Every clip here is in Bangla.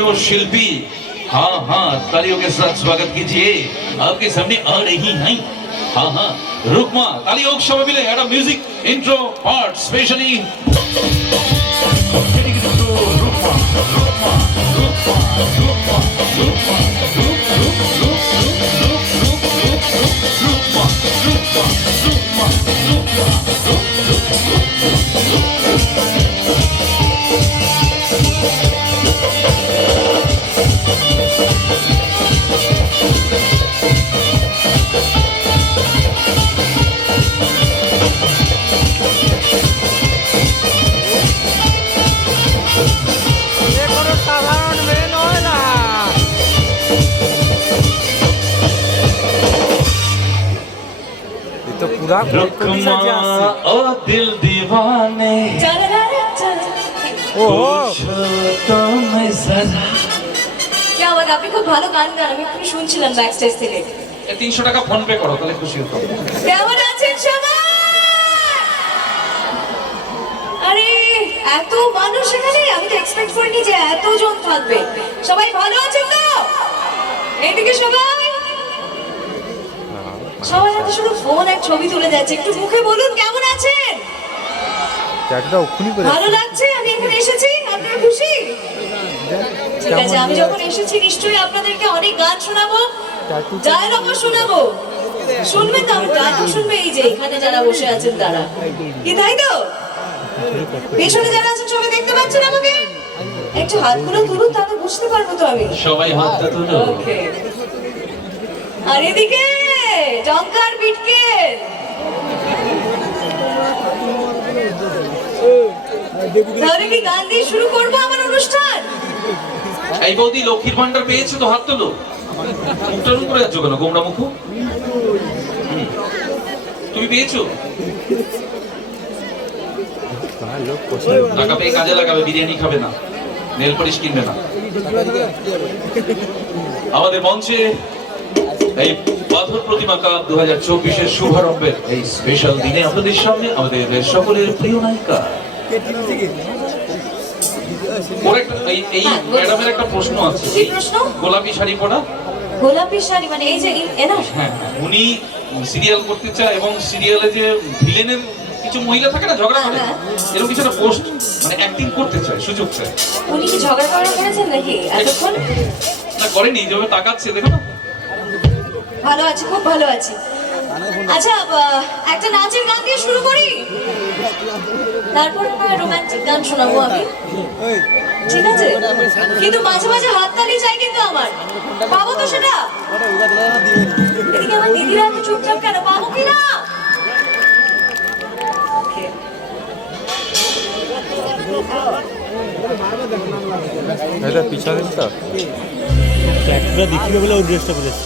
और शिल्पी। हाँ हाँ, तालियों के साथ स्वागत कीजिए। आपके सामने आ रही हैं, हाँ हाँ, रुकमा। तालियों के शब्द मिले। एडा म्यूजिक इंट्रो पार्ट स्पेशली रुकमा ओ दिल दीवाने पूछो तो मैं जरा। क्या बात, আপনি খুব ভালো গান গান, আমি একটু শুনছিলাম ব্যাক স্টেজ থেকে। 300 টাকা ফোন পে করো, তাহলে খুশি হতো। কেমন আছেন সবাই? আরে এত মানুষ এখানে, আমি তো এক্সপেক্ট করিনি যে এতজন থাকবে। সবাই ভালো আছেন তো? এইদিকে সবাই সবাই হাতে শুধু ফোন আর ছবি তুলে যাচ্ছে, একটু মুখে বলুন কেমন আছেন? ভালো লাগছে আমি এখানে এসেছি, আপনারা খুশি? ঠিক আছে, আমি যখন এসেছি নিশ্চয়ই আপনাদেরকে অনেক গান শোনাবো, ডায়লগও শোনাবো। শুনবেন তো? ডায়লগ শুনবে এই যে এখানে যারা বসে আছেন তারা, কি তাই তো? পেছনে যারা আছেন সবাই দেখতে পাচ্ছেন আমাকে? একটু হাতগুলো তুলুন, তাহলে বুঝতে পারবো তো আমি। সবাই হাতটা তুলো। ওকে, আর এদিকে টঙ্কার বিটকেল, তাহলে কি গান দিয়ে শুরু করবো আমার অনুষ্ঠান? এই বৌদি লক্ষ্মীর ভান্ডার পেয়েছো তো? হাত তোলো। মুখটা রুম করে যাচ্ছ কেন, গোমড়া মুখ? তুমি পেয়েছো? টাকা পেয়ে কাজে লাগাবে, বিরিয়ানি খাবে না, নেল পলিশ কিনবে না। আমাদের মঞ্চে এই পাথর প্রতিমা কাপ 2024-এর শুভারম্ভের এই স্পেশাল দিনে আপনাদের সামনে আমাদের সকলের প্রিয় নায়িকা। এই ম্যাডামের একটা প্রশ্ন আছে। কি প্রশ্ন? গোলাপি শাড়ি পরা। গোলাপি শাড়ি মানে এই যে এনার? হ্যাঁ, উনি সিরিয়াল করতে চায় এবং সিরিয়ালে যে ভিলেনের কিছু মহিলা থাকে না, ঝগড়া করে, এরকম কিছু একটা পোস্ট মানে অ্যাক্টিং করতে চায়, সুযোগ চায়। উনি কি ঝগড়া করেছেন নাকি এতক্ষণ? না করেনি, যেভাবে তাকাচ্ছে দেখো না। ভালো আছি, খুব ভালো আছি। আচ্ছা, একটা নাচের গান দিয়ে শুরু করি, তারপর রোমান্টিক গান শোনাবো আমি, ঠিক আছে? কিন্তু মাঝে মাঝে হাততালি চাই কিন্তু আমার, পাবো তো সেটা? এদিকে আমার দিদিরা এত চুপচাপ কেন, পাবো কি না? এটা পিছনে তো একটা দেখিবে বলে ওই ড্রেসটা পরেছে।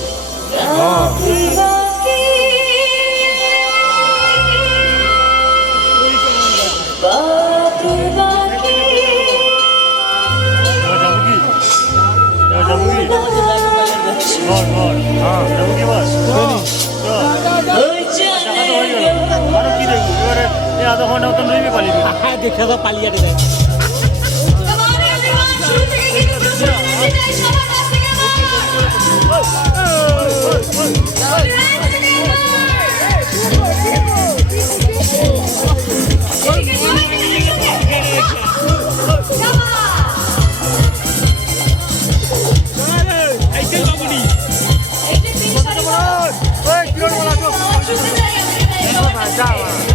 আধা ঘন্টা মতন রইবে পালিয়ে। হ্যাঁ, দেখে তো পালিয়ে দেবে। Ciao.